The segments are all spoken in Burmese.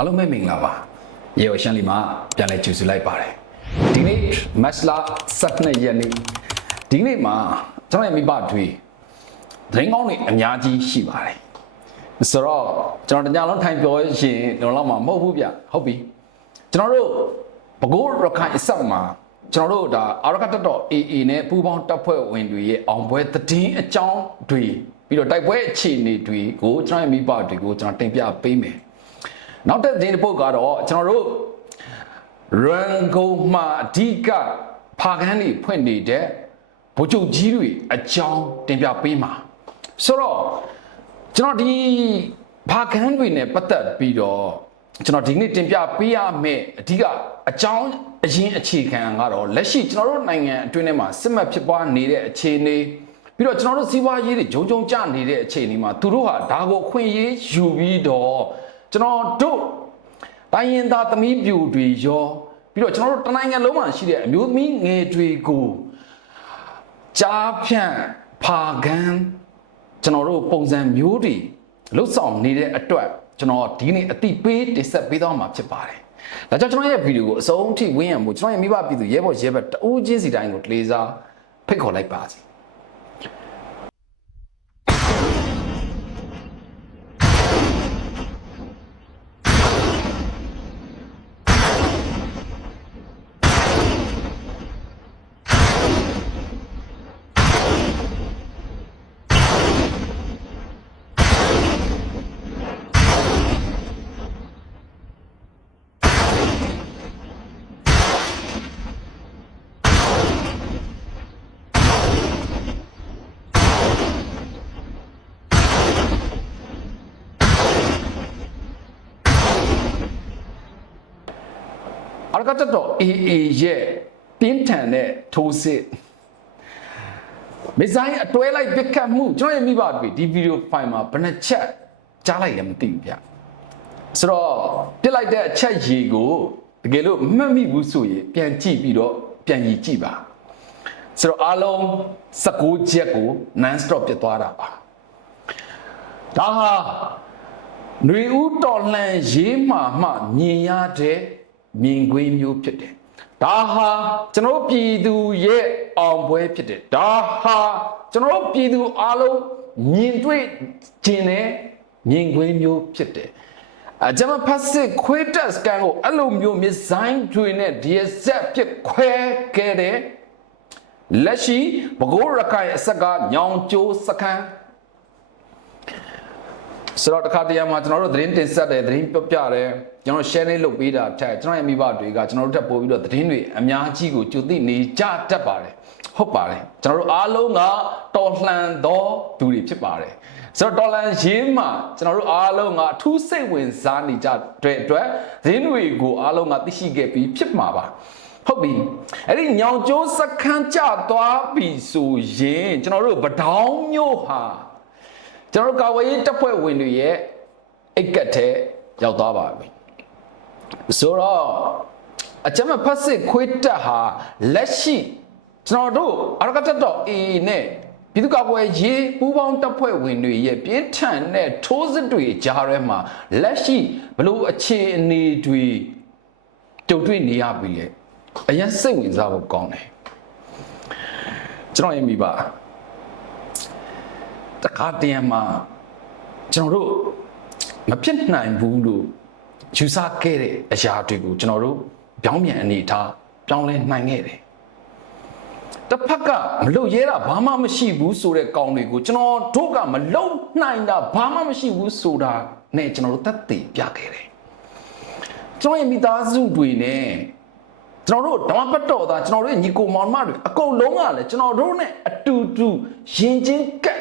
အားလုံးပဲမင်္ဂလာပါရေဝရှန်လီမှာပြန်လဲကြိုဆိုလိုက်ပါတယ်ဒီနေ့မတ်လ12ရက်နေ့ဒီနေ့မှာကျွန်တော်ရဲ့မိဘတွေသတင်းကောင်းတွေအများကြီးရှိပါတယ်ဆိုတော့ကျွန်တော်တညလုံးထိုင်ပြောရင်ကျွန်တော်တော့မှမဟုတ်ဘူးဗျဟုတ်ပြီကျွန်တော်တို့ဘကိုးရခိုင်အဆက်မှာကျွန်တော်တို့ဒါအာရကတ်တော် AA နဲ့ပူးပေါင်းတပ်ဖွဲ့ဝင်တွေရဲ့အောင်ပွဲသတင်းအကြောင်းတွေပြီးတော့တိုက်ပွဲအခြေအနေတွေကိုကျွန်တော်ရဲ့မိဘတွေကိုကျွန်တော်တင်ပြပေးမယ် နောက်တဲ့သတင်းတစ်ပုဒ်ကတော့ကျွန်တော်တို့ရန်ကုန်မှာအဓိကဖာကန်းတွေဖွင့်နေတဲ့ဗိုလ်ချုပ်ကြီးတွေအကြောင်းတင်ပြပေးမှာဆိုတော့ကျွန်တော်ဒီဖာကန်းတွေနဲ့ပတ်သက်ပြီးတော့ကျွန်တော်ဒီနေ့တင်ပြပေးရမယ့်အဓိကအကြောင်းအရင်အခြေခံကတော့လက်ရှိကျွန်တော်တို့နိုင်ငံအတွင်းထဲမှာစစ်မှတ်ဖြစ်ပွားနေတဲ့အခြေအနေပြီးတော့ကျွန်တော်တို့စီးပွားရေးတွေဂျုံဂျုံကျနေတဲ့အခြေအနေမှာသူတို့ဟာဒါကိုအခွင့်အရေးယူပြီးတော့ ကျွန်တော်တို့တိုင်းရင်သားသမီးပြူတွေရောပြီးတော့ကျွန်တော်တို့တနိုင်ငံလုံးမှာရှိတဲ့အမျိုးသမီးငယ်တွေကိုကြားဖြန့်ဖာကန်းကျွန်တော်တို့ပုံစံမျိုးတွေလှုပ်ဆောင်နေတဲ့အတွက်ကျွန်တော်ဒီနေ့အတိပေးတင်ဆက်ပေးသွားမှာဖြစ်ပါတယ်။ဒါကြောင့်ကျွန်တော်ရဲ့ဗီဒီယိုကိုအဆုံးထိဝင်းရံဖို့ကျွန်တော်ရဲ့မိဘပြည်သူရဲဘော်ရဲဘက်တဦးချင်းစီတိုင်းကိုတလေးစားဖိတ်ခေါ်လိုက်ပါစီ။ ရကတတော် AA ရဲ့ပြင်းထန်တဲ့ထိုးစစ်မစ်ဇိုင်းအတွဲလိုက်ပစ်ခတ်မှုကျွန်တော်ရဲ့မိဘတွေဒီဗီဒီယိုဖိုင်မှာဘယ်နှချက်ကြားလိုက်လည်းမသိဘူးဗျဆိုတော့ပြစ်လိုက်တဲ့အချက်ရေကိုတကယ်လို့မှတ်မိဘူးဆိုရင်ပြန်ကြည့်ပြီးတော့ပြန်ရည်ကြည့်ပါဆိုတော့အားလုံး16ချက်ကို non stop ပြတ်သွားတာပါဒါဟာຫນွေဦးတော်လှန်ရေးမှမှမြင်ရတဲ့ မြင်ကွင်းမျိုးဖြစ်တယ်။ဒါဟာကျွန်တော်တို့ပြည်သူရဲ့အောင်ပွဲဖြစ်တယ်။ဒါဟာကျွန်တော်တို့ပြည်သူအားလုံးမြင်တွေ့ခြင်းနဲ့မြင်ကွင်းမျိုးဖြစ်တယ်။အဂျမဖတ်စစ်ခွေးတက်စကန်ကိုအဲ့လိုမျိုးမစ်ဇိုင်းတွေနဲ့ဒီဆက်ပြစ်ခွဲခဲ့တဲ့လက်ရှိဘကိုးရခိုင်အဆက်ကညောင်ကျိုးစခန်း ဆိုတော့တခါတရံမှာကျွန်တော်တို့သတင်းတင်ဆက်တယ်သတင်းပြပြတယ်ကျွန်တော် share လေးလုပ်ပေးတာထက်ကျွန်တော်ရဲ့မိဘတွေကကျွန်တော်တို့ထပ်ပို့ပြီးတော့သတင်းတွေအများကြီးကိုကြိုသိနေကြတတ်ပါတယ်ဟုတ်ပါတယ်ကျွန်တော်တို့အားလုံးကတော်လှန်သောသူတွေဖြစ်ပါတယ်ဆိုတော့တော်လန်ရေးမှာကျွန်တော်တို့အားလုံးကအထူးစိတ်ဝင်စားနေကြတဲ့အတွက်သတင်းတွေကိုအားလုံးကသိရှိခဲ့ပြီးဖြစ်မှာပါဟုတ်ပြီအဲ့ဒီညောင်ကျိုးစခန်းကြသွားပြီဆိုရင်ကျွန်တော်တို့ဗဒောင်းမျိုးဟာ ကျွန်တော်တို့ကာဝေးရေးတပ်ဖွဲ့ဝင်တွေရဲ့အိတ်ကတ်ထဲရောက်သွားပါပြီဆိုတော့အကြမ်းဖက်စစ်ခွေးတက်ဟာလက်ရှိကျွန်တော်တို့အရကတက်တော့ A နဲ့ပြည်သူ့ကာကွယ်ရေးပူးပေါင်းတပ်ဖွဲ့ဝင်တွေရဲ့ပြင်းထန်တဲ့ထိုးစစ်တွေကြားထဲမှာလက်ရှိဘလို့အခြေအနေတွေကြုံတွေ့နေရပြီလေအရင်စိတ်ဝင်စားဖို့ကောင်းတယ်ကျွန်တော်ရဲ့မိဘ တခါတည်းမှာကျွန်တော်တို့မဖြစ်နိုင်ဘူးလို့ယူဆခဲ့တဲ့အရာတွေကိုကျွန်တော်တို့ပြောင်းပြန်အနေထားပြောင်းလဲနိုင်ခဲ့တယ်တစ်ဖက်ကမလုပ်ရဲတာဘာမှမရှိဘူးဆိုတဲ့ကောင်းတွေကိုကျွန်တော်တို့ကမလုပ်နိုင်တာဘာမှမရှိဘူးဆိုတာနဲ့ကျွန်တော်တို့သက်သေပြခဲ့တယ်ကျွန်တော်ရဲ့မိသားစုတွေနဲ့ကျွန်တော်တို့ဓမ္မပတ်တော်သားကျွန်တော်တို့ရဲ့ညီကိုမောင်မတွေအကုန်လုံးကလည်းကျွန်တော်တို့နဲ့အတူတူရင်ချင်းကပ်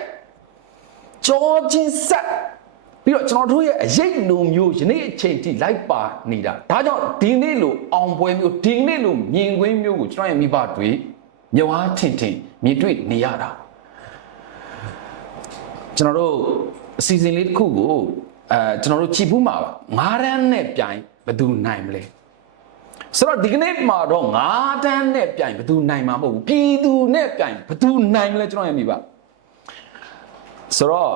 ကြောချင်းဆက်ပြီးတော့ကျွန်တော်တို့ရဲ့အရေးလိုမျိုးယနေ့အချိန်ထိလိုက်ပါနေတာဒါကြောင့်ဒီနေ့လိုအောင်ပွဲမျိုးဒီနေ့လိုမြင်ကွင်းမျိုးကိုကျွန်တော်ရဲ့မိဘတွေမြဝါထင်ထင်မြင်တွေ့နေရတာကျွန်တော်တို့အစီအစဉ်လေးတစ်ခုကိုအဲကျွန်တော်တို့ကြည်ဘူးမှာပါငားရမ်းနဲ့ပြိုင်ဘယ်သူနိုင်မလဲဆိုတော့ဒီကနေ့မှာတော့ငါးတန်းနဲ့ပြိုင်ဘယ်သူနိုင်မှာမဟုတ်ဘူးပြည်သူနဲ့ပြိုင်ဘယ်သူနိုင်မလဲကျွန်တော်ရဲ့မိဘ ဆိုတော့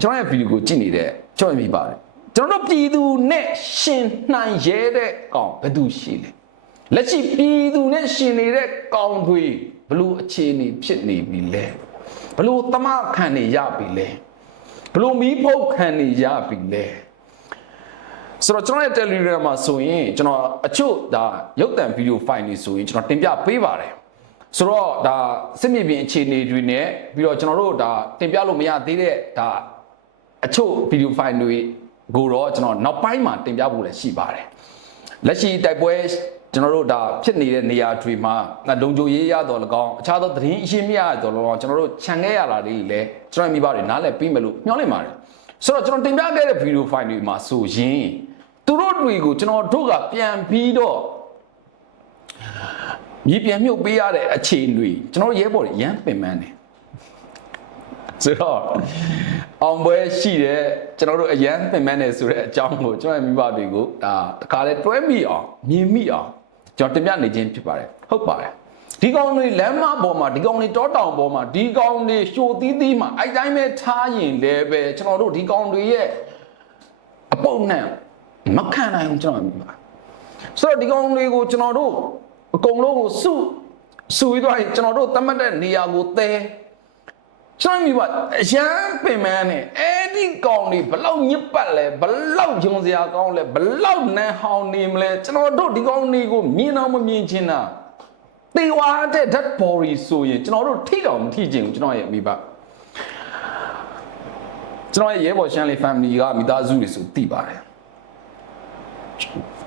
ကျွန်တော်ရဲ့ဗီဒီယိုကိုကြည့်နေတဲ့ကျွန်တော်ရဲ့မိပါတယ်ကျွန်တော်တို့ပြည်သူနဲ့ရှင်နိုင်ရဲတဲ့ကောင်ဘယ်သူရှိလဲလက်ရှိပြည်သူနဲ့ရှင်နေတဲ့ကောင်တွေဘလို့အခြေအနေဖြစ်နေပြီလဲဘလို့တမခံနေရပြီလဲဘလို့မီးဖုတ်ခံနေရပြီလဲဆိုတော့ကျွန်တော်ရဲ့ Telegram မှာဆိုရင်ကျွန်တော်အချို့ဒါရုပ်သံဗီဒီယိုဖိုင်တွေဆိုရင်ကျွန်တော်တင်ပြပေးပါတယ် ဆိုတော့ဒါစစ်မြေပြင်အခြေအနေတွေနဲ့ပြီးတော့ကျွန်တော်တို့ဒါတင်ပြလို့မရသေးတဲ့ဒါအချို့ဗီဒီယိုဖိုင်တွေကိုတော့ကျွန်တော်နောက်ပိုင်းမှာတင်ပြဖို့လည်းရှိပါတယ်လက်ရှိတိုက်ပွဲကျွန်တော်တို့ဒါဖြစ်နေတဲ့နေရာတွေမှာလုံခြုံရေးရတော့၎င်းအခြားသောသတင်းအရှင်းမြရတော့၎င်းကျွန်တော်တို့ခြံခဲ့ရတာတွေလည်းကျွန်တော်မိဘတွေနားလည်ပြီးမယ်လို့မျှော်လင့်ပါတယ်ဆိုတော့ကျွန်တော်တင်ပြခဲ့တဲ့ဗီဒီယိုဖိုင်တွေမှာဆိုရင်သူတို့တွေကိုကျွန်တော်တို့ကပြန်ပြီးတော့ မြေပြန်မြုပ်ပေးရတဲ့အခြေအနေတွေကျွန်တော်ရဲဘော်တွေရမ်းပင်ပန်းတယ်ဆိုတော့အောင်ပွဲရှိတဲ့ကျွန်တော်တို့အရန်ပင်ပန်းတယ်ဆိုတဲ့အကြောင်းကိုကျွန်တော်မိဘတွေကိုဒါတခါလဲတွဲမိအောင်မြင်မိအောင်ကျွန်တော်တင်ပြနေခြင်းဖြစ်ပါတယ်ဟုတ်ပါတယ်ဒီကောင်တွေလမ်းမပေါ်မှာဒီကောင်တွေတောတောင်ပေါ်မှာဒီကောင်တွေရှိုသီးသီးမှာအဲ့တိုင်းပဲထားရင်လည်းပဲကျွန်တော်တို့ဒီကောင်တွေရဲ့အပုပ်နဲ့မခံနိုင်ဘူးကျွန်တော်မိပါဆိုတော့ဒီကောင်တွေကိုကျွန်တော်တို့ အကုန်လုံးကိုစုစုပြီးတော့ကျွန်တော်တို့တတ်မှတ်တဲ့နေရာကိုသဲကျွန်တော်မိပါအရန်ပင်မန်းနဲ့အဲ့ဒီကောင်တွေဘလောက်ညစ်ပတ်လဲဘလောက်ယုံစရာကောင်းလဲဘလောက်နန်းဟောင်းနေမလဲကျွန်တော်တို့ဒီကောင်တွေကိုမြင်တော့မမြင်ချင်တာတေဝါတဲ့ dead body ဆိုရင်ကျွန်တော်တို့ထိတော့မထိချင်ဘူးကျွန်တော်ရဲ့မိဘကျွန်တော်ရဲ့ရဲဘော်ရှမ်းလေး family ကမိသားစုတွေဆိုသိပါတယ်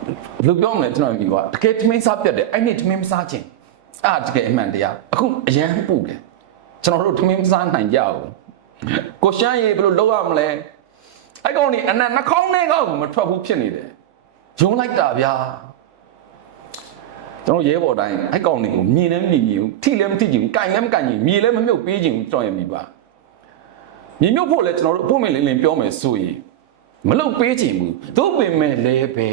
ဘယ်လိုပြောမလဲကျွန်တော်မိဘတကယ်ထမင်းစားပြတ်တယ်အဲ့နေ့ထမင်းမစားခြင်းအာတကယ်အမှန်တရားအခုအရန်ပူတယ်ကျွန်တော်တို့ထမင်းမစားနိုင်ကြဘူးကိုရှမ်းရေဘယ်လိုလုပ်ရမလဲအဲ့ကောင်นี่အနက်နှာခေါင်းထဲကောမထွက်ဘူးဖြစ်နေတယ်ယုံလိုက်တာဗျာကျွန်တော်ရဲဘော်တိုင်းအဲ့ကောင်นี่ကိုမြင်လည်းမမြင်ဘူးထိလည်းမထိချင်ဘူးကင်လည်းမကင်ချင်မြေလည်းမမြုပ်ပေးချင်ဘူးကျွန်တော်ရမိပါမြေမြုပ်ဖို့လည်းကျွန်တော်တို့အဖို့မင်းလင်းလင်းပြောမယ်ဆိုရင်မလုပ်ပေးချင်ဘူးသို့ပင်မဲ့လည်းပဲ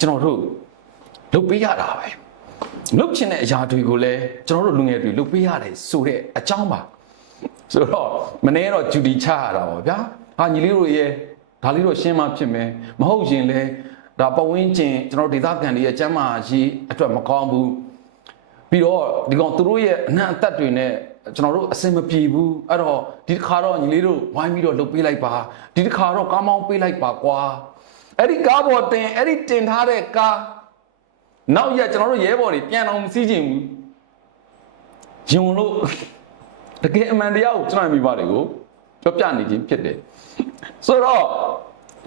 ကျွန်တော်တို့လုပ်ပေးရတာပဲလုတ်ချင်တဲ့အရာတွေကိုလည်းကျွန်တော်တို့လူငယ်တွေလုတ်ပေးရတယ်ဆိုတဲ့အကြောင်းပါဆိုတော့မနေ့တော့ဂျူဒီချရတာပါဗျာဟာညီလေးတို့ရဲ့ဒါလေးတော့ရှင်းမှဖြစ်မယ်မဟုတ်ရင်လည်းဒါပဝင်းကျင်ကျွန်တော်ဒေသခံတွေရဲ့ကျမ်းမာရေးအတွက်မကောင်းဘူးပြီးတော့ဒီကောင်သူတို့ရဲ့အနှံ့အသက်တွေနဲ့ကျွန်တော်တို့အစင်မပြေဘူးအဲ့တော့ဒီတစ်ခါတော့ညီလေးတို့ဝိုင်းပြီးတော့လုတ်ပေးလိုက်ပါဒီတစ်ခါတော့ကားမောင်းပေးလိုက်ပါကွာ အဲ့ဒီကားပေါ်တင်အဲ့ဒီတင်ထားတဲ့ကားနောက်ရက်ကျွန်တော်တို့ရဲဘော်တွေပြန်အောင်မစီးချင်ဘူးယုံလို့တကယ်အမှန်တရားကိုကျွန်တော်မိပါတယ်ကိုပြောပြနေခြင်းဖြစ်တယ်ဆိုတော့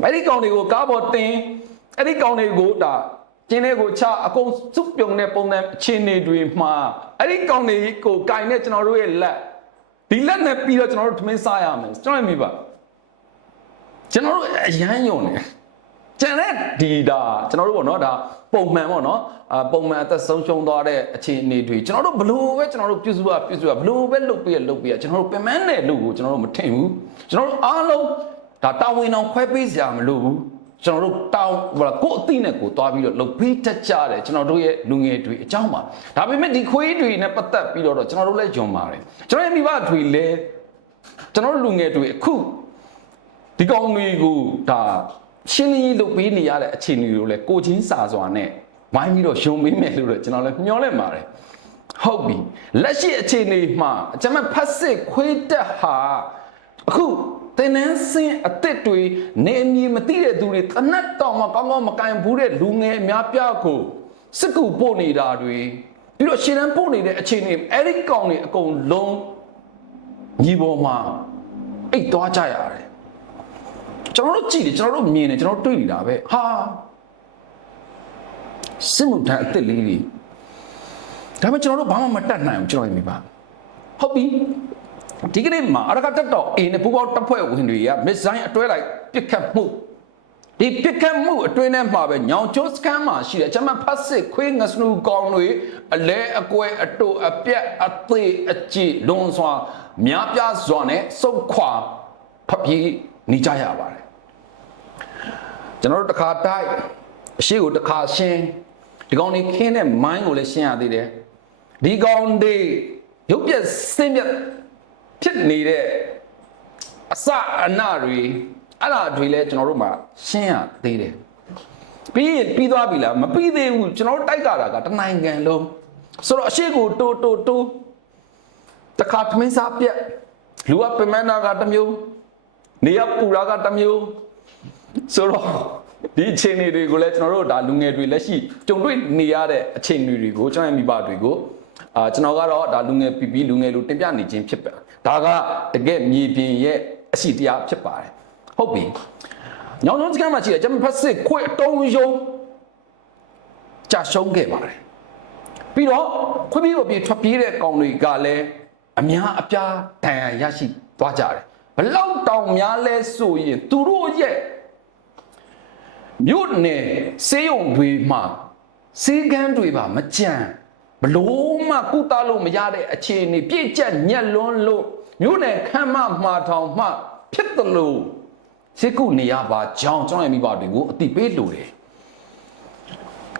အဲ့ဒီကောင်တွေကိုကားပေါ်တင်အဲ့ဒီကောင်တွေကိုဒါကျင်းလေးကိုချအကုန်စုပြုံတဲ့ပုံစံအခြေအနေတွေမှာအဲ့ဒီကောင်တွေကိုကင်တဲ့ကျွန်တော်တို့ရဲ့လက်ဒီလက်နဲ့ပြီးတော့ကျွန်တော်တို့ထမင်းစားရမယ်ကျွန်တော်မိပါကျွန်တော်တို့အရန်ယုံတယ် ကျန်တဲ့ဒီဒါကျွန်တော်တို့ပေါ့နော်ဒါပုံမှန်ပေါ့နော်အာပုံမှန်အသက်ဆုံးရှုံးသွားတဲ့အခြေအနေတွေကျွန်တော်တို့ဘလို့ပဲကျွန်တော်တို့ပြုစုရပြုစုရဘလို့ပဲလုပ်ပြရလုပ်ပြရကျွန်တော်တို့ပင်မတဲ့လူကိုကျွန်တော်တို့မထင်ဘူးကျွန်တော်တို့အားလုံးဒါတာဝန်အောင်ခွဲပေးစရာမလိုဘူးကျွန်တော်တို့တောင်းဟိုကိုယ်အသိနဲ့ကိုသွားပြီးတော့လုပ်ပေးတတ်ကြတယ်ကျွန်တော်တို့ရဲ့လူငယ်တွေအကြောင်းပါဒါပေမဲ့ဒီခွေးတွေနဲ့ပတ်သက်ပြီးတော့ကျွန်တော်တို့လည်းယုံပါတယ်ကျွန်တော်ရဲ့မိဘတွေလည်းကျွန်တော်တို့လူငယ်တွေအခုဒီကောင်တွေကိုဒါ ရှင်းလင်းရေးလုပ်ပေးနေရတဲ့အခြေအနေတွေကိုလည်းကိုချင်းစာစွာနဲ့ဝိုင်းပြီးတော့ယုံပေးမယ်လို့တော့ကျွန်တော်လည်းမျှော်လင့်ပါတယ်ဟုတ်ပြီလက်ရှိအခြေအနေမှာအကြမ်းဖက်စစ်ခွေးတက်ဟာအခုတင်နန်းစင်းအစ်စ်တွေနေအမည်မသိတဲ့သူတွေတနတ်တောင်မှကောင်းကောင်းမကန်ဘူးတဲ့လူငယ်အများပြားကိုစစ်ကူပို့နေတာတွေပြီးတော့ရှင်းတန်းပို့နေတဲ့အခြေအနေအဲ့ဒီကောင်တွေအကုန်လုံးညီပေါ်မှာအိတ်သွားကြရတယ် ကျွန်တော်တို့ကြည့်တယ်ကျွန်တော်တို့မြင်တယ်ကျွန်တော်တို့တွေ့နေတာပဲဟာစစ်မှုထမ်းအစ်စ်လေးတွေဒါပေမဲ့ကျွန်တော်တို့ဘာမှမတတ်နိုင်ဘူးကျွန်တော်မြင်ပါဟုတ်ပြီဒီကနေ့မှာအရကတက်တော့အေးနဲ့ပူပေါတပ်ဖွဲ့ဝင်တွေကမစ်ဇိုင်းအတွဲလိုက်ပစ်ခတ်မှုဒီပစ်ခတ်မှုအတွင်းထဲမှာပဲညောင်ကျိုးစကန်မှာရှိတယ်ကျွန်မဖတ်စစ်ခွေးငစနူကောင်တွေအလဲအကွဲအတူအပြက်အသေးအကြည်လွန်စွာများပြားစွာနဲ့စုတ်ခွာဖပြေးနေကြရပါတယ် ကျွန်တော်တို့တစ်ခါတိုက်အရှိကိုတစ်ခါရှင်းဒီကောင်တွေခင်းတဲ့မိုင်းကိုလည်းရှင်းရသေးတယ်ဒီကောင်တွေရုပ်ပြက်စင်းပြက်ဖြစ်နေတဲ့အစအနတွေအဲ့ဒါတွေလည်းကျွန်တော်တို့မှာရှင်းရသေးတယ်ပြီးရင်ပြီးသွားပြီလားမပြီးသေးဘူးကျွန်တော်တို့တိုက်ကြတာကတနိုင်ငံလုံးဆိုတော့အရှိကိုတိုးတိုးတိုးတခါသမင်းစားပြက်လူကပင်မနာကတစ်မျိုးနေရပူရာကတစ်မျိုး ဆိုတော့ဒီအခြေအနေတွေကိုလည်းကျွန်တော်တို့ဒါလူငယ်တွေလက်ရှိကြုံတွေ့နေရတဲ့အခြေအနေတွေကိုကျွန်တော်ရဲ့မိဘတွေကိုအာကျွန်တော်ကတော့ဒါလူငယ်ပြပြလူငယ်လူတင်ပြနေခြင်းဖြစ်ပါဒါကတကယ်မြေပြင်ရဲ့အရှိတရားဖြစ်ပါတယ်ဟုတ်ပြီညောင်စုံစကန်မှာရှိတဲ့ဂျမဖက်စစ်ခွေအတုံးယုံကြာရှုံးခဲ့ပါတယ်ပြီးတော့ခွေးပြီးပေါ်ပြေထွက်ပြေးတဲ့ကောင်တွေကလည်းအများအပြားဒဏ်ရာရရှိသွားကြတယ်ဘလောက်တောင်များလဲဆိုရင်သူတို့ရဲ့ မြို့နယ်စေးရုံတွေမှာစေးကန်းတွေပါမကြံဘလို့မှကုသလို့မရတဲ့အခြေအနေပြည့်ကျက်ညက်လွန်းလို့မြို့နယ်ခမ်းမမှာထောင်မှဖြစ်တယ်လို့စိတ်ကုနေရပါကြောင်းကျွန်တော်ရဲ့မိဘတွေကိုအတိပေးလို့တယ်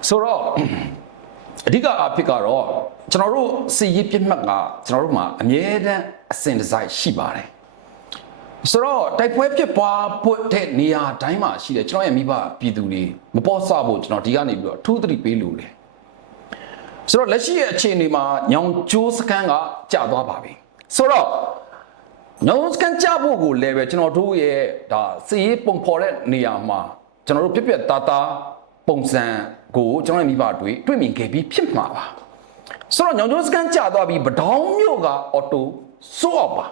ဆိုတော့အဓိကအဖြစ်ကတော့ကျွန်တော်တို့စီရေးပြစ်မှတ်ကကျွန်တော်တို့မှာအမြဲတမ်းအစဉ်တစိုက်ရှိပါတယ် ဆိုတော့တိုက်ပွဲဖြစ်ပွားဖို့တဲ့နေရာတိုင်းမှာရှိတယ်ကျွန်တော်ရဲ့မိဘပြည်သူတွေမပေါ်ဆဖို့ကျွန်တော်ဒီကနေပြီးတော့အထူးသတိပေးလို့တယ်ဆိုတော့လက်ရှိရဲ့အခြေအနေမှာညောင်ကျိုးစကန်ကကြာသွားပါပြီဆိုတော့ညောင်စကန်ကြာဖို့ကိုလည်းပဲကျွန်တော်တို့ရဲ့ဒါစီရေးပုံဖော်တဲ့နေရာမှာကျွန်တော်တို့ပြက်ပြက်သားသားပုံစံကိုကျွန်တော်ရဲ့မိဘတွေတွေ့မြင်ခဲ့ပြီးဖြစ်မှာပါဆိုတော့ညောင်ကျိုးစကန်ကြာသွားပြီးပဒေါင်းမြို့ကအော်တိုစိုးအောင်ပါ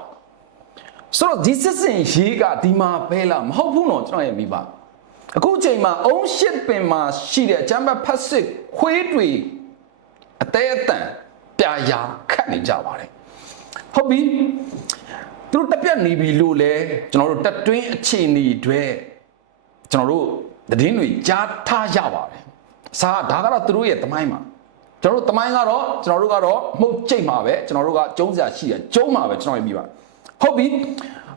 ဆိုတော့ဒီစစ်စင်ရေးကဒီမှာပဲလားမဟုတ်ဘူးနော်ကျွန်တော်ရဲ့မိဘအခုချိန်မှာအုံးရှစ်ပင်မှာရှိတဲ့အချမ်းဘတ်ဖတ်စစ်ခွေးတွေအသေးအတန်ပြာရာခတ်နေကြပါတယ်ဟုတ်ပြီသူတို့တက်ပြက်နေပြီလို့လဲကျွန်တော်တို့တက်တွင်းအခြေအနေတွေကျွန်တော်တို့သတင်းတွေကြားထားရပါတယ်စာဒါကတော့သူတို့ရဲ့တမိုင်းမှာကျွန်တော်တို့တမိုင်းကတော့ကျွန်တော်တို့ကတော့မှုတ်ကြိတ်မှာပဲကျွန်တော်တို့ကကျုံးစရာရှိတယ်ကျုံးမှာပဲကျွန်တော်ရေးပြပါ ဟုတ်ပြီ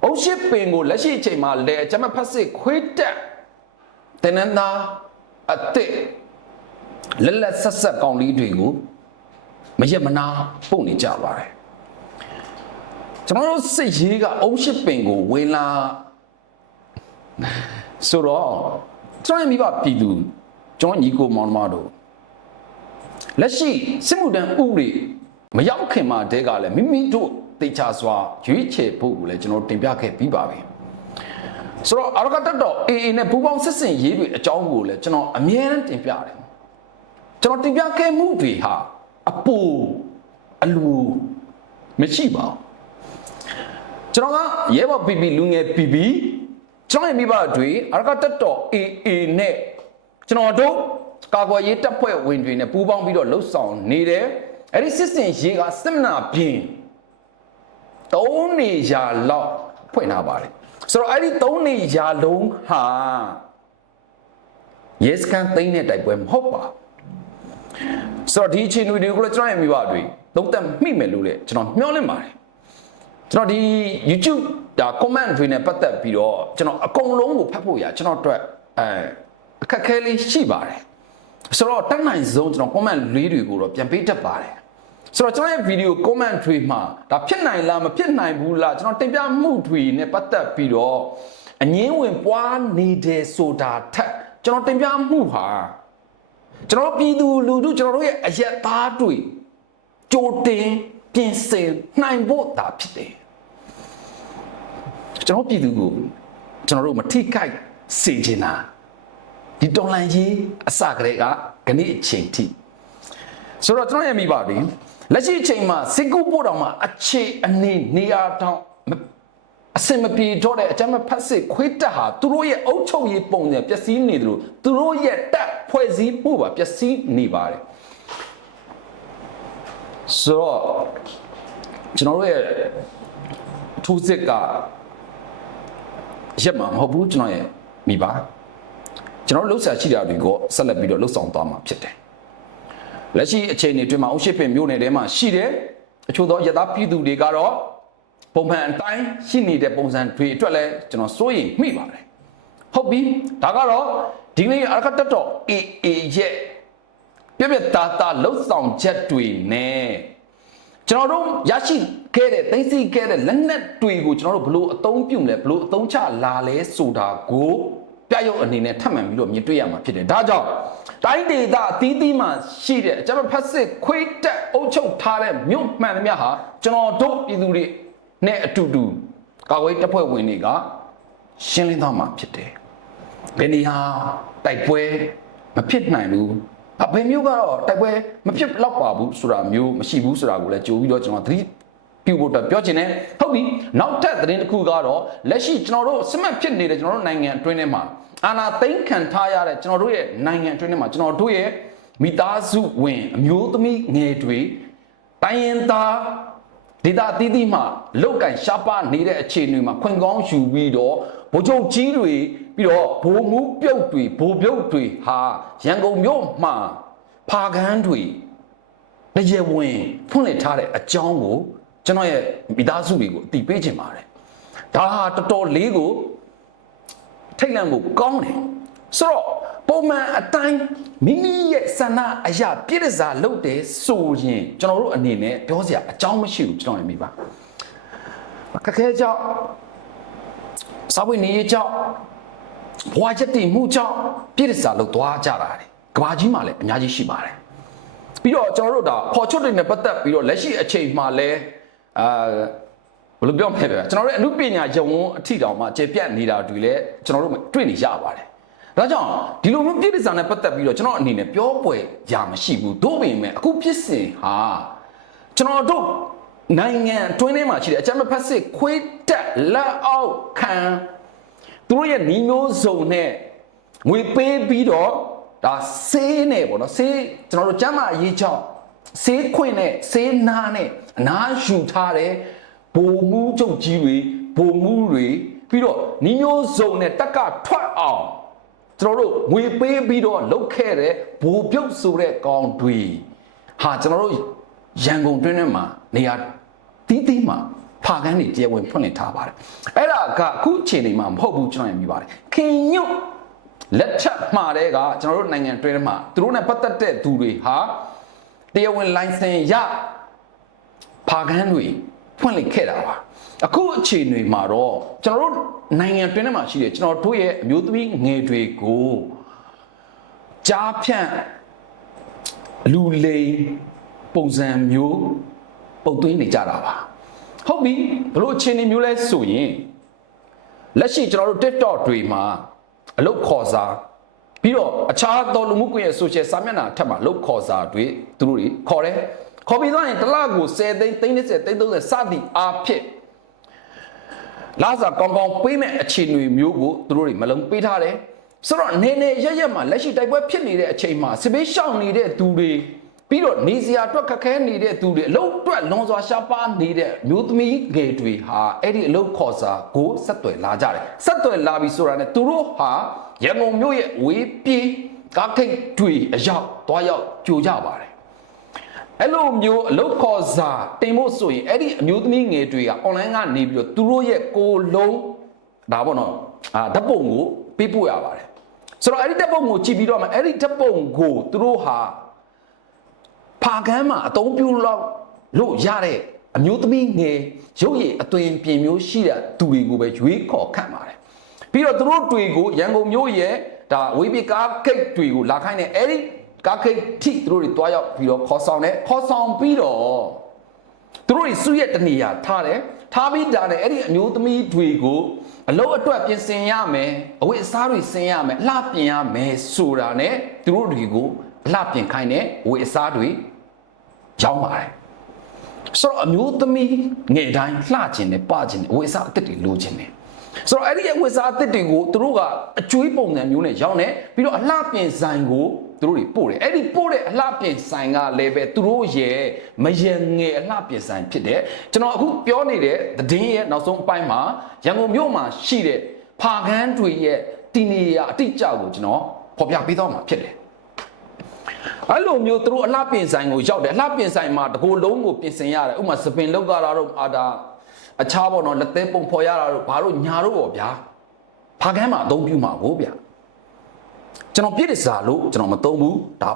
အုပ်ရှိပင်ကိုလက်ရှိအချိန်မှာလဲအချမ်းဖတ်စစ်ခွေးတက်တနင်္သာအစ်စ်လက်လက်ဆက်ဆက်ကောင်းလေးတွေကိုမရက်မနာပုတ်နေကြပါတယ်ကျွန်တော်တို့စစ်ရေးကအုံးရှိပင်ကိုဝင်လာဆိုတော့ကျွန်တော်ရဲ့မိဘပြည်သူကျွန်တော်ညီကိုမောင်နှမတို့လက်ရှိစစ်မှုတန်းဥပဒေမရောက်ခင်မှာတဲကလည်းမိမိတို့ တေချာစွာရွေးချယ်ဖို့ကိုလည်းကျွန်တော်တင်ပြခဲ့ပြီးပါပြီဆိုတော့အရကတတော် AA နဲ့ပူပေါင်းစစ်စင်ရေးတွေအကြောင်းကိုလည်းကျွန်တော်အမြဲတမ်းတင်ပြတယ်ကျွန်တော်တင်ပြခဲ့မှုတွေဟာအပူအလူမရှိပါဘူးကျွန်တော်ကရဲဘော် PP လူငယ် PP ကျွန်တော်ရဲ့မိဘတွေအရကတက်တော် AA နဲ့ကျွန်တော်တို့ကာကွယ်ရေးတပ်ဖွဲ့ဝင်တွေနဲ့ပူးပေါင်းပြီးတော့လှုပ်ဆောင်နေတယ်အဲ့ဒီစစ်စင်ရေးကစစ်မနာပြင် သုံးနေရာလောက်ဖွင့်ထားပါတယ်ဆိုတော့အဲ့ဒီသုံးနေရာလုံးဟာရဲစကန်သိမ်းတဲ့တိုက်ပွဲမဟုတ်ပါဘူးဆိုတော့ဒီအခြေအနေတွေကိုလည်းကျွန်တော်ရဲ့မိဘတွေသုံးသပ်မိမယ်လို့လည်းကျွန်တော်မျှော်လင့်ပါတယ်ကျွန်တော်ဒီ YouTube ဒါ comment တွေနဲ့ပတ်သက်ပြီးတော့ကျွန်တော်အကုန်လုံးကိုဖတ်ဖို့ရကျွန်တော်အတွက်အဲအခက်အခဲလေးရှိပါတယ်ဆိုတော့တက်နိုင်ဆုံးကျွန်တော် comment လေးတွေကိုတော့ပြန်ပေးတတ်ပါတယ် ဆိုတော့ကျွန်တော်ရဲ့ video comment တွေမှာဒါဖြစ်နိုင်လားမဖြစ်နိုင်ဘူးလားကျွန်တော်တင်ပြမှုတွေနဲ့ပတ်သက်ပြီးတော့အငင်းဝင်ပွားနေတယ်ဆိုတာထက်ကျွန်တော်တင်ပြမှုဟာကျွန်တော်ပြည်သူလူထုကျွန်တော်တို့ရဲ့အရက်သားတွေကြိုတင်ပြင်ဆင်နိုင်ဖို့တာဖြစ်တယ်ကျွန်တော်ပြည်သူကိုကျွန်တော်တို့မထိခိုက်စေချင်တာဒီတော်လန်ကြီးအစကလေးကခဏအချိန်ထိဆိုတော့ကျွန်တော်ရဲ့မိပါပြီ လက်ရှိအချိန်မှာစစ်ကူပို့တော်မှာအခြေအနေနေရာတောင်အစင်မပြေတော့တဲ့အကြမ်းဖက်စစ်ခွေးတက်ဟာသူတို့ရဲ့အုပ်ချုပ်ရေးပုံစံပျက်စီးနေတယ်လို့သူတို့ရဲ့တက်ဖွဲ့စည်းမှုပါပျက်စီးနေပါတယ်ဆိုတော့ကျွန်တော်တို့ရဲ့ထိုးစစ်ကရက်မှာမဟုတ်ဘူးကျွန်တော်ရဲ့မိပါကျွန်တော်လှုပ်ရှားရှိတာတွေကိုဆက်လက်ပြီးတော့လှုပ်ဆောင်သွားမှာဖြစ်တယ် လက်ရှိအခြေအနေတွင်မှာအုပ်ရှိပင်မြို့နယ်ထဲမှာရှိတယ်အချို့သောရသားပြည်သူတွေကတော့ပုံမှန်အတိုင်းရှိနေတဲ့ပုံစံတွေအတွက်လည်းကျွန်တော်စိုးရိမ်မိပါတယ်ဟုတ်ပြီဒါကတော့ဒီနေ့အရကတတော် AA ရဲ့ပြပြတာတာလှုပ်ဆောင်ချက်တွေနဲ့ကျွန်တော်တို့ရရှိခဲ့တဲ့သိသိခဲ့တဲ့လက်နက်တွေကိုကျွန်တော်တို့ဘလို့အသုံးပြုမလဲဘလို့အသုံးချလာလဲဆိုတာကိုပြရုပ်အနေနဲ့ထပ်မံပြီးတော့မြင်တွေ့ရမှာဖြစ်တယ်ဒါကြောင့် တိုင်းဒေသအသီးသီးမှာရှိတဲ့ကျွန်တော်ဖက်စစ်ခွေးတက်အုပ်ချုပ်ထားတဲ့မြို့မှန်သမျှဟာကျွန်တော်တို့ပြည်သူတွေနဲ့အတူတူကာကွယ်တပ်ဖွဲ့ဝင်တွေကရှင်းလင်းသွားမှာဖြစ်တယ်ဘယ်နေဟာတိုက်ပွဲမဖြစ်နိုင်ဘူးအဘယ်မျိုးကတော့တိုက်ပွဲမဖြစ်တော့ပါဘူးဆိုတာမျိုးမရှိဘူးဆိုတာကိုလည်းကြိုပြီးတော့ကျွန်တော်သတိပြုဖို့အတွက်ပြောချင်တယ်ဟုတ်ပြီနောက်ထပ်သတင်းတစ်ခုကတော့လက်ရှိကျွန်တော်တို့စစ်မှတ်ဖြစ်နေတဲ့ကျွန်တော်တို့နိုင်ငံအတွင်းထဲမှာ အာဏာသိမ်းခံထားရတဲ့ကျွန်တော်တို့ရဲ့နိုင်ငံအတွင်းထဲမှာကျွန်တော်တို့ရဲ့မိသားစုဝင်အမျိုးသမီးငယ်တွေတိုင်းရင်းသားဒေတာတီးတီးမှလောက်ကင်ရှားပါနေတဲ့အခြေအနေမှာခွင်ကောင်းယူပြီးတော့ဗိုလ်ချုပ်ကြီးတွေပြီးတော့ဗိုလ်မှူးပြုတ်တွေဗိုလ်ပြုတ်တွေဟာရန်ကုန်မြို့မှာဖာကန်းတွေတရားဝင်ဖွင့်လှစ်ထားတဲ့အကြောင်းကိုကျွန်တော်ရဲ့မိသားစုတွေကိုအတိပေးခြင်းပါတယ်ဒါဟာတော်တော်လေးကို ထိတ်လန့်မှုကောင်းတယ်ဆိုတော့ပုံမှန်အတိုင်းမိမိရဲ့ဆန္ဒအရာပြည့်စုံလုပ်တယ်ဆိုရင်ကျွန်တော်တို့အနေနဲ့ပြောစရာအကြောင်းမရှိဘူးကျွန်တော်လည်းမိပါခက်ခဲကြောင့်စာဝိနေရေးကြောင့်ဘဝချက်တည်မှုကြောင့်ပြည့်စုံလို့သွားကြတာတယ်ကဘာကြီးမှာလည်းအများကြီးရှိပါတယ်ပြီးတော့ကျွန်တော်တို့ဒါပေါ်ချွတ်တွေနဲ့ပတ်သက်ပြီးတော့လက်ရှိအချိန်မှာလည်းအာ ဘယ်လိုပြောမလဲဗျာကျွန်တော်တို့အမှုပညာရုံဝန်းအထီတောင်မှကျေပြတ်နေတာတွေလည်းကျွန်တော်တို့တွေ့နေရပါတယ်ဒါကြောင့်ဒီလိုမျိုးပြည်ပစာနဲ့ပတ်သက်ပြီးတော့ကျွန်တော်အနေနဲ့ပြောပွဲရမရှိဘူးတို့ပင်မဲ့အခုဖြစ်စဉ်ဟာကျွန်တော်တို့နိုင်ငံအတွင်းထဲမှာရှိတဲ့အကြမ်းဖက်စစ်ခွေးတက်လက်အောက်ခံသူတို့ရဲ့ညီမျိုးစုံနဲ့ငွေပေးပြီးတော့ဒါဆေးနဲ့ပေါ့နော်ဆေးကျွန်တော်တို့ကျမ်းမာရေးကြောင့်ဆေးခွင့်နဲ့ဆေးနာနဲ့အနားယူထားတဲ့ ဘိုလ်မှုချုပ်ကြီးတွေဘိုလ်မှုတွေပြီးတော့ညီမျိုးစုံနဲ့တက်ကထွက်အောင်ကျွန်တော်တို့ငွေပေးပြီးတော့လုတ်ခဲ့တဲ့ဘိုလ်ပြုတ်ဆိုတဲ့ကောင်တွေဟာကျွန်တော်တို့ရန်ကုန်တွင်းထဲမှာနေရာတီးတီးမှာဖာကန်းတွေတရားဝင်ဖွင့်လှစ်ထားပါတယ်အဲ့ဒါကအခုအချိန်လေးမှာမဟုတ်ဘူးကျွန်တော်ရမြင်ပါတယ်ခင်ညွတ်လက်ချက်မှာတဲ့ကကျွန်တော်တို့နိုင်ငံတွင်းထဲမှာသူတို့နဲ့ပတ်သက်တဲ့သူတွေဟာတရားဝင် license ရဖာကန်းတွေ ဖွင့်လှစ်ခဲ့တာပါအခုအချိန်တွေမှာတော့ကျွန်တော်တို့နိုင်ငံတွင်းထဲမှာရှိတဲ့ကျွန်တော်တို့ရဲ့အမျိုးသမီးငယ်တွေကိုကြားဖြန့်လူလိမ်ပုံစံမျိုးပုံသွင်းနေကြတာပါဟုတ်ပြီဘလို့အခြေအနေမျိုးလဲဆိုရင်လက်ရှိကျွန်တော်တို့ TikTok တွေမှာအလုတ်ခေါ်စားပြီးတော့အခြားသောလူမှုကွန်ရက် social စာမျက်နှာထက်မှာလုတ်ခေါ်စားတွေသူတို့တွေခေါ်တယ် ခေါ်ပြီးသွားရင်တစ်လကို10သိန်းသိန်း30သိန်း30စသည်အားဖြင့်လာစာကောင်းကောင်းပေးမဲ့အခြေအနေမျိုးကိုသူတို့တွေမလုံးပေးထားတယ်ဆိုတော့နေနေရရက်မှာလက်ရှိတိုက်ပွဲဖြစ်နေတဲ့အချိန်မှာစပေးရှောင်နေတဲ့သူတွေပြီးတော့နေစရာအတွက်ခက်ခဲနေတဲ့သူတွေအလုံးအတွက်လွန်စွာရှားပါနေတဲ့မျိုးသမီးငယ်တွေဟာအဲ့ဒီအလုံးခေါ်စာကိုဆက်သွယ်လာကြတယ်ဆက်သွယ်လာပြီဆိုတာနဲ့သူတို့ဟာရန်ကုန်မြို့ရဲ့ဝေးပြေးကားခိတ်တွေအရောက်တွားရောက်ကြိုကြပါတယ် အဲ့လိုမျိုးအလုတ်ခေါ်စာတင်ဖို့ဆိုရင်အဲ့ဒီအမျိုးသမီးငယ်တွေက online ကနေပြီးတော့သူတို့ရဲ့ကိုယ်လုံးဒါပေါ့နော်အာဓာတ်ပုံကိုပေးပို့ရပါတယ်ဆိုတော့အဲ့ဒီဓာတ်ပုံကိုကြည့်ပြီးတော့မှအဲ့ဒီဓာတ်ပုံကိုသူတို့ဟာဖာကန်းမှာအတုံးပြူလောက်လို့ရတဲ့အမျိုးသမီးငယ်ရုပ်ရည်အသွင်ပြင်မျိုးရှိတဲ့သူတွေကိုပဲရွေးခေါ်ခန့်ပါတယ်ပြီးတော့သူတို့တွေကိုရန်ကုန်မြို့ရဲ့ဒါဝေးပကားကိတ်တွေကိုလာခိုင်းတဲ့အဲ့ဒီ ကားခိတ်ထိသူတို့တွေတွားရောက်ပြီးတော့ခေါ်ဆောင်တယ်ခေါ်ဆောင်ပြီးတော့သူတို့တွေစုရက်တနေရာထားတယ်ထားပြီးတာနဲ့အဲ့ဒီအမျိုးသမီးတွေကိုအလုံးအတွက်ပြင်ဆင်ရမယ်အဝတ်အစားတွေဆင်ရမယ်အလှပြင်ရမယ်ဆိုတာနဲ့သူတို့တွေကိုအလှပြင်ခိုင်းတဲ့ဝတ်အစားတွေရောင်းပါတယ်ဆိုတော့အမျိုးသမီးငယ်တိုင်းလှကျင်တယ်ပကျင်တယ်ဝတ်အစားအသက်တွေလိုချင်တယ်ဆိုတော့အဲ့ဒီအဝတ်အစားအသက်တွေကိုသူတို့ကအကျွေးပုံစံမျိုးနဲ့ရောင်းတယ်ပြီးတော့အလှပြင်ဆိုင်ကို သူတို့တွေပို့တယ်အဲ့ဒီပို့တဲ့အလှပြင်ဆိုင်ကလည်းပဲသူတို့ရဲ့မယံငယ်အလှပြင်ဆိုင်ဖြစ်တယ်ကျွန်တော်အခုပြောနေတဲ့သတင်းရဲ့နောက်ဆုံးအပိုင်းမှာရန်ကုန်မြို့မှာရှိတဲ့ဖာကန်းတွေရဲ့တီနေရအတိအကျကိုကျွန်တော်ဖော်ပြပေးတော့မှာဖြစ်တယ်အဲ့လိုမျိုးသူတို့အလှပြင်ဆိုင်ကိုရောက်တယ်အလှပြင်ဆိုင်မှာတကိုယ်လုံးကိုပြင်ဆင်ရတယ်ဥပမာစပင်လောက်ကြတာတော့အာဒါအခြားပေါ့နော်လက်သေးပုံဖော်ရတာတော့ဘာလို့ညာတော့ပေါ့ဗျာဖာကန်းမှာအသုံးပြုမှာကိုဗျာ ကျွန်တော်ပြည့်တစားလို့ကျွန်တော်မသုံးဘူးဒါ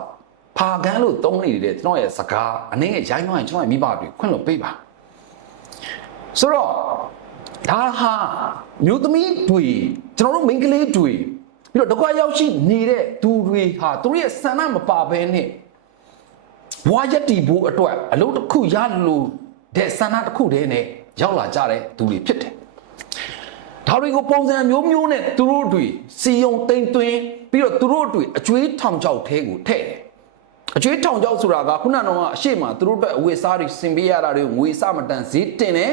ဖာကန်းလို့သုံးနေတဲ့ကျွန်တော်ရဲ့စကားအနေနဲ့ရိုင်းသွားရင်ကျွန်တော်ရဲ့မိဘတွေခွင့်လို့ပေးပါဆိုတော့ဒါဟာမျိုးသမီးတွေကျွန်တော်တို့မိန်းကလေးတွေပြီးတော့ဒုက္ခရောက်ရှိနေတဲ့သူတွေဟာသူတို့ရဲ့ဆန္ဒမပါဘဲနဲ့ဘဝရက်တည်ဖို့အတွက်အလုပ်တစ်ခုရလို့တဲ့ဆန္ဒတစ်ခုတည်းနဲ့ရောက်လာကြတဲ့သူတွေဖြစ်တယ် ဒါတွေကိုပုံစံမျိုးမျိုးနဲ့သူတို့တွေစီယုံတိမ်သွင်းပြီးတော့သူတို့တွေအကျွေးထောင်ချောက်သေးကိုထည့်တယ်အကျွေးထောင်ချောက်ဆိုတာကခုနကတော့အရှိမသူတို့အတွက်အဝေစားတွေစင်ပေးရတာတွေငွေစမတန်ဈေးတင်တယ်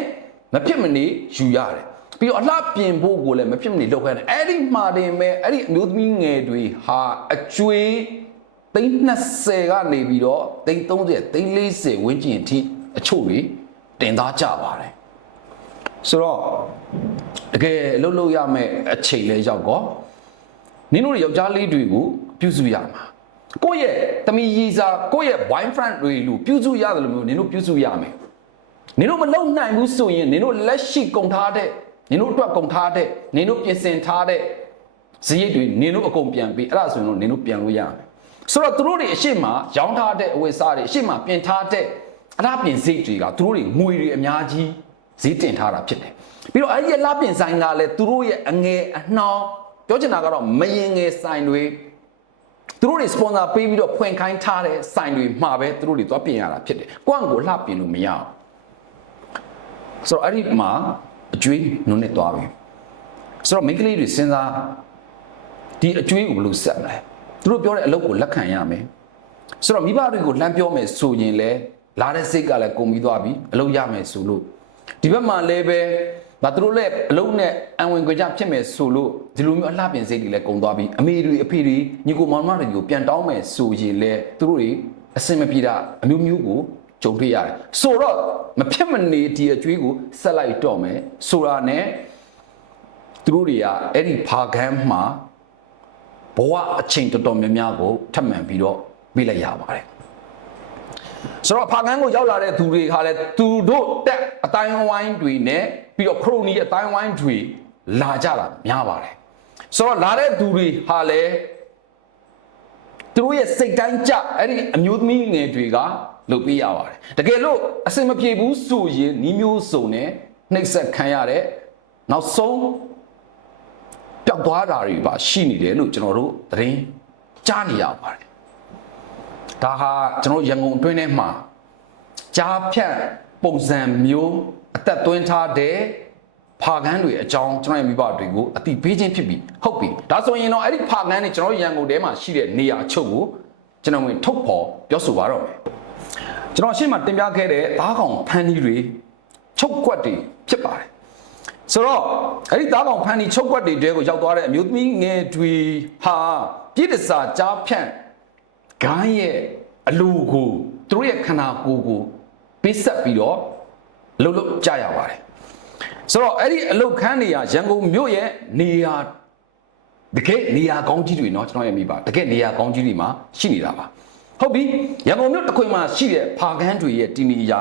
မဖြစ်မနေယူရတယ်ပြီးတော့အလှပြင်ဖို့ကိုလည်းမဖြစ်မနေလုပ်ခိုင်းတယ်အဲ့ဒီမှာတင်ပဲအဲ့ဒီအမျိုးသမီးငယ်တွေဟာအကျွေးသိန်း20ကနေပြီးတော့သိန်း30သိန်း40ဝန်းကျင်အထိအချို့တွေတင်သားကြပါတယ်ဆိုတော့ တကယ်လှုပ်လို့ရမယ့်အချိန်လဲရောက်တော့နင်တို့ယောက်ျားလေးတွေကိုပြုစုရမှာကိုယ့်ရဲ့တမီရီစာကိုယ့်ရဲ့ boyfriend တွေလူပြုစုရတယ်လို့မျိုးနင်တို့ပြုစုရမယ်နင်တို့မလုံနိုင်ဘူးဆိုရင်နင်တို့လက်ရှိကုန်ထားတဲ့နင်တို့အတွက်ကုန်ထားတဲ့နင်တို့ပြင်ဆင်ထားတဲ့ဇရိတ်တွေနင်တို့အကုန်ပြန်ပြီးအဲ့ဒါဆိုရင်တော့နင်တို့ပြန်လို့ရမယ်ဆိုတော့သူတို့တွေအရှိမရောင်းထားတဲ့အဝတ်စားတွေအရှိမပြင်ထားတဲ့အလားပြင်စိတ်တွေကသူတို့တွေငွေတွေအများကြီးဈေးတင်ထားတာဖြစ်တယ် ပြီးတော့အဲ့ဒီလားပြင်ဆိုင်ကလည်းသူတို့ရဲ့အငယ်အနှောင်းပြောချင်တာကတော့မရင်ငယ်ဆိုင်တွေသူတို့တွေစပွန်ဆာပေးပြီးတော့ဖွင့်ခိုင်းထားတဲ့ဆိုင်တွေမှာပဲသူတို့တွေသွားပြင်ရတာဖြစ်တယ်။ကိုယ့်ကိုလှပြင်လို့မရအောင်။ဆိုတော့အဲ့ဒီမှာအကျွေးနုံနဲ့သွားပြီ။ဆိုတော့မိန်းကလေးတွေစဉ်းစားဒီအကျွေးကိုဘယ်လိုဆက်မလဲ။သူတို့ပြောတဲ့အလုပ်ကိုလက်ခံရမယ်။ဆိုတော့မိဘတွေကိုလှမ်းပြောမယ်ဆိုရင်လေလာတဲ့စိတ်ကလည်းကုန်ပြီးသွားပြီအလုပ်ရမယ်ဆိုလို့ဒီဘက်မှာလည်းပဲ ဒါသူတို့လည်းအလုံးနဲ့အံဝင်ကြကြဖြစ်မယ်ဆိုလို့ဒီလိုမျိုးအလှပြင်စိတ်တွေလည်းကုန်သွားပြီအမေတွေအဖေတွေညီကိုမောင်မတွေကိုပြန်တောင်းမယ်ဆိုရင်လည်းသူတို့တွေအစင်မပြေတာအမျိုးမျိုးကိုကြုံတွေ့ရတယ်ဆိုတော့မဖြစ်မနေဒီအကျွေးကိုဆက်လိုက်တော့မယ်ဆိုတာနဲ့သူတို့တွေကအဲ့ဒီဖာကန်းမှာဘဝအချိန်တော်တော်များများကိုထပ်မံပြီးတော့ပြလိုက်ရပါတယ်ဆိုတော့ဖာကန်းကိုရောက်လာတဲ့သူတွေကလည်းသူတို့တက်အတိုင်းဝိုင်းတွေနဲ့ ပြီးတော့ခရိုနီအတိုင်းဝိုင်းတွေလာကြတာများပါတယ်ဆိုတော့လာတဲ့သူတွေဟာလည်းသူတို့ရဲ့စိတ်တိုင်းကြအဲ့ဒီအမျိုးသမီးငယ်တွေကလုပ်ပေးရပါတယ်တကယ်လို့အစင်မပြေဘူးဆိုရင်နီးမျိုးစုံနဲ့နှိပ်စက်ခံရတဲ့နောက်ဆုံးပျောက်သွားတာတွေပါရှိနေတယ်လို့ကျွန်တော်တို့သတင်းကြားနေရပါတယ်ဒါဟာကျွန်တော်ရန်ကုန်အတွင်းထဲမှာကြားဖြတ်ပုံစံမျိုး အသက်သွင်းထားတဲ့ဖာကန်းတွေအကြောင်းကျွန်တော်ရဲ့မိဘတွေကိုအတိပေးခြင်းဖြစ်ပြီးဟုတ်ပြီဒါဆိုရင်တော့အဲ့ဒီဖာကန်းတွေကျွန်တော်ရန်ကုန်ထဲမှာရှိတဲ့နေရာအချုပ်ကိုကျွန်တော်ဝင်ထုတ်ဖော်ပြောဆိုပါတော့မယ်ကျွန်တော်ရှင်းမှာတင်ပြခဲ့တဲ့သားကောင်ဖန်ဒီတွေချုပ်ကွက်တွေဖြစ်ပါတယ်ဆိုတော့အဲ့ဒီသားကောင်ဖန်ဒီချုပ်ကွက်တွေတဲကိုရောက်သွားတဲ့အမျိုးသမီးငယ်တွေဟာပြည့်တစားကြားဖြန့်ဂိုင်းရဲ့အလိုကိုသူတို့ရဲ့ခန္ဓာကိုယ်ကိုပေးဆက်ပြီးတော့ လှုပ်လှုပ်ကြရပါတယ်ဆိုတော့အဲ့ဒီအလုတ်ခန်းနေရရန်ကုန်မြို့ရဲ့နေရာတကယ်နေရာကောင်းကြီးတွေเนาะကျွန်တော်ရဲ့မိပါတကယ်နေရာကောင်းကြီးတွေမှာရှိနေတာပါဟုတ်ပြီရန်ကုန်မြို့တစ်ခွင်မှာရှိတဲ့ဖာကန်းတွေရဲ့တီနီယာ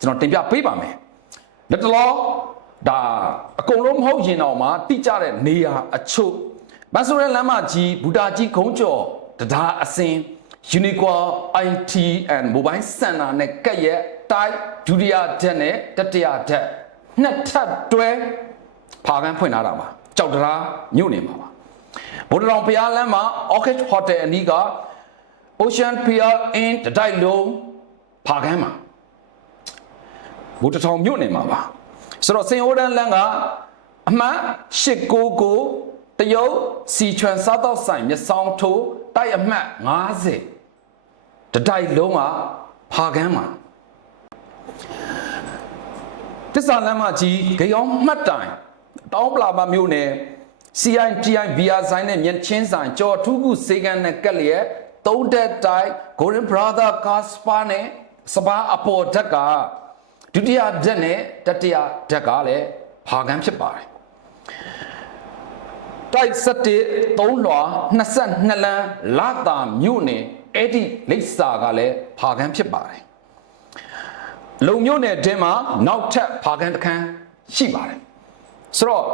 ကျွန်တော်တင်ပြပေးပါမယ်လက်တလောဒါအကုန်လုံးမဟုတ်ရင်တော့မှတိကျတဲ့နေရာအချို့မဆိုရဲလမ်းမကြီးဘူတာကြီးခုံးကျော်တရားအစင် Uniqua IT and Mobile Center နဲ့ကက်ရဲ့ တိုက်ဒုတိယဓာတ်နဲ့တတိယဓာတ်နှစ်ထပ်တွဲဖာကန်းဖွင့်ထားတာပါကြောက်တရားမြို့နေမှာပါဗုဒ္ဓတော်ဘုရားလမ်းမှာ Orchid Hotel အနီးက Ocean Pier in တတိုက်လုံးဖာကန်းမှာဗုဒ္ဓတော်မြို့နေမှာပါဆိုတော့စင်အိုဒန်လမ်းကအမှတ်899တရုတ်စီချွန်စားတော့ဆိုင်မျက်စောင်းထိုးတိုက်အမှတ်90တတိုက်လုံးကဖာကန်းမှာ တစ္ဆာလမ်းမကြီးဂေယောင်းမှတ်တိုင်တောင်းပလာမမြို့နယ် CITI VR ဆိုင်နဲ့မြက်ချင်းဆိုင်ကြော်ထူးခုစေကန်နဲ့ကက်လျက်သုံးတက်တိုက် Golden Brother Car Spa နဲ့စပါအပေါ်ဓာတ်ကဒုတိယဓာတ်နဲ့တတိယဓာတ်ကလည်းဖာကန်းဖြစ်ပါတယ်တိုက်စက်တစ်3လွှာ22လမ်းလာတာမြို့နယ်အဲ့ဒီလိပ်စာကလည်းဖာကန်းဖြစ်ပါတယ် လုံမြို့နယ်တင်းမှာနောက်ထပ်ဖာကန်းတစ်ခန်းရှိပါတယ်ဆိုတော့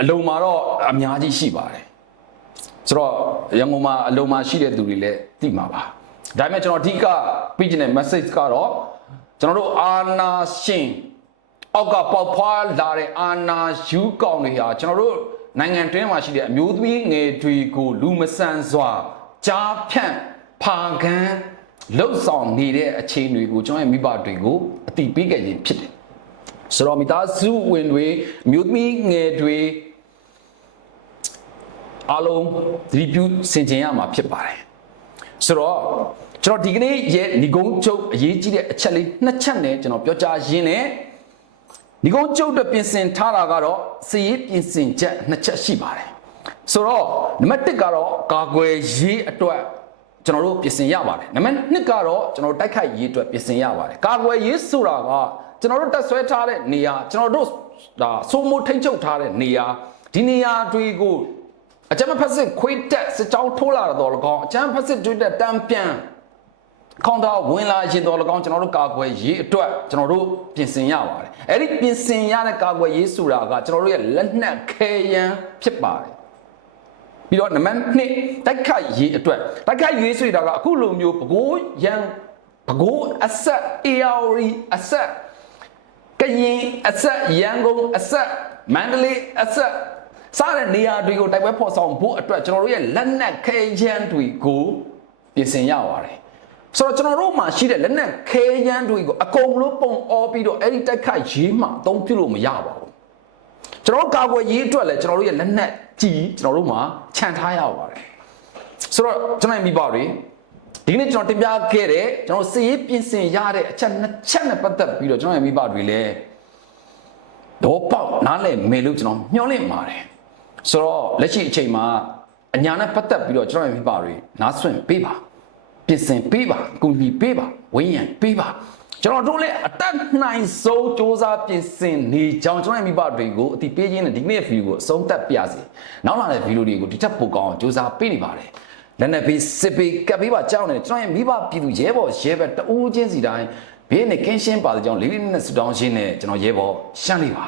အလုံမှာတော့အများကြီးရှိပါတယ်ဆိုတော့ရန်ကုန်မှာအလုံမှာရှိတဲ့သူတွေလည်းသိမှာပါဒါပေမဲ့ကျွန်တော်အဓိကပြချင်တဲ့ message ကတော့ကျွန်တော်တို့အာနာရှင်အောက်ကပေါက်ဖွာလာတဲ့အာနာယူကောင်တွေဟာကျွန်တော်တို့နိုင်ငံတွင်းမှာရှိတဲ့အမျိုးသမီးငယ်တွေကိုလူမဆန်စွာကြားဖြန့်ဖာခံ လှုပ်ဆောင်နေတဲ့အခြေအနေကိုကျွန်တော်ရဲ့မိဘတွေကိုအတိပေးခဲ့ခြင်းဖြစ်တယ်ဆိုတော့မိသားစုဝင်တွေအမျိုးသမီးငယ်တွေအားလုံးသတိပြုဆင်ခြင်ရမှာဖြစ်ပါတယ်ဆိုတော့ကျွန်တော်ဒီကနေ့ရဲ့ညီကုန်းချုပ်အရေးကြီးတဲ့အချက်လေးနှစ်ချက်နဲ့ကျွန်တော်ပြောကြားရင်းနဲ့ညီကုန်းချုပ်အတွက်ပြင်ဆင်ထားတာကတော့စီရေးပြင်ဆင်ချက်နှစ်ချက်ရှိပါတယ်ဆိုတော့နံပါတ်1ကတော့ကာကွယ်ရေးအတွက် ကျွန်တော်တို့ပြင်ဆင်ရပါတယ်နံပါတ်2ကတော့ကျွန်တော်တို့တိုက်ခိုက်ရေးအတွက်ပြင်ဆင်ရပါတယ်ကာကွယ်ရေးဆိုတာကကျွန်တော်တို့တက်ဆွဲထားတဲ့နေရာကျွန်တော်တို့ဒါစိုးမိုးထိမ့်ချုပ်ထားတဲ့နေရာဒီနေရာတွေကိုအကြမ်းဖက်စစ်ခွေးတက်စစ်ကြောင်းထိုးလာတော့လကောင်းအကြမ်းဖက်စစ်တွေးတက်တမ်းပြန်ကောင်တာဝင်လာရင်တော့လကောင်းကျွန်တော်တို့ကာကွယ်ရေးအတွက်ကျွန်တော်တို့ပြင်ဆင်ရပါတယ်အဲ့ဒီပြင်ဆင်ရတဲ့ကာကွယ်ရေးဆိုတာကကျွန်တော်တို့ရဲ့လက်နက်ခဲယမ်းဖြစ်ပါတယ် ပြီးတော့နံပါတ်2တိုက်ခိုက်ရေးအတွက်တိုက်ခိုက်ရေးဆိုတာကအခုလိုမျိုးပကိုးရန်ပကိုးအဆက် ARD အဆက်ကရင်အဆက်ရန်ကုန်အဆက်မန္တလေးအဆက်စားတဲ့နေရာတွေကိုတိုက်ပွဲဖော်ဆောင်ဖို့အတွက်ကျွန်တော်တို့ရဲ့လက်နက်ခဲယမ်းတွေကိုပြင်ဆင်ရပါတယ်ဆိုတော့ကျွန်တော်တို့မှာရှိတဲ့လက်နက်ခဲယမ်းတွေကိုအကုန်လုံးပုံအောပြီးတော့အဲ့ဒီတိုက်ခိုက်ရေးမှာအသုံးပြုလို့မရပါဘူးကျွန်တော်တို့ကာကွယ်ရေးအတွက်လည်းကျွန်တော်တို့ရဲ့လက်နက် ကြီးကျွန်တော်တို့မှာခြံထားရပါတယ်ဆိုတော့ကျွန်တော်မိဘတွေဒီနေ့ကျွန်တော်တင်ပြခဲ့တဲ့ကျွန်တော်စည်ရေးပြင်ဆင်ရတဲ့အချက်နှစ်ချက်နဲ့ပတ်သက်ပြီးတော့ကျွန်တော်ရဲ့မိဘတွေလည်းတော့ပေါက်နားလည်မယ်လို့ကျွန်တော်မျှော်လင့်ပါတယ်ဆိုတော့လက်ရှိအချိန်မှာအညာနဲ့ပတ်သက်ပြီးတော့ကျွန်တော်ရဲ့မိဘတွေနားဆွင့်ပေးပါပြင်ဆင်ပေးပါကူညီပေးပါဝင်းရံပေးပါ ကျွန်တော်တို့လည်းအတက်နိုင်ဆုံးစ조사ပြင်ဆင်နေကြောင်းကျွန်တော်ရဲ့မိဘတွေကိုအတိပေးခြင်းနဲ့ဒီနေ့ဗီဒီယိုကိုအဆုံးသတ်ပြစေနောက်လာတဲ့ဗီဒီယိုတွေကိုဒီထက်ပိုကောင်းအောင်စ조사ပေးနေပါတယ်လက်နက်ပေးစစ်ပေးကပ်ပေးပါကြောင်းနေကျွန်တော်ရဲ့မိဘပြည်သူရဲဘော်ရဲဘက်တဦးချင်းစီတိုင်းဘေးနဲ့ကင်းရှင်းပါတဲ့ကြောင်းလေးလေးနဲ့ဆူတောင်းရှင်းနဲ့ကျွန်တော်ရဲဘော်ရှမ်းလေးပါ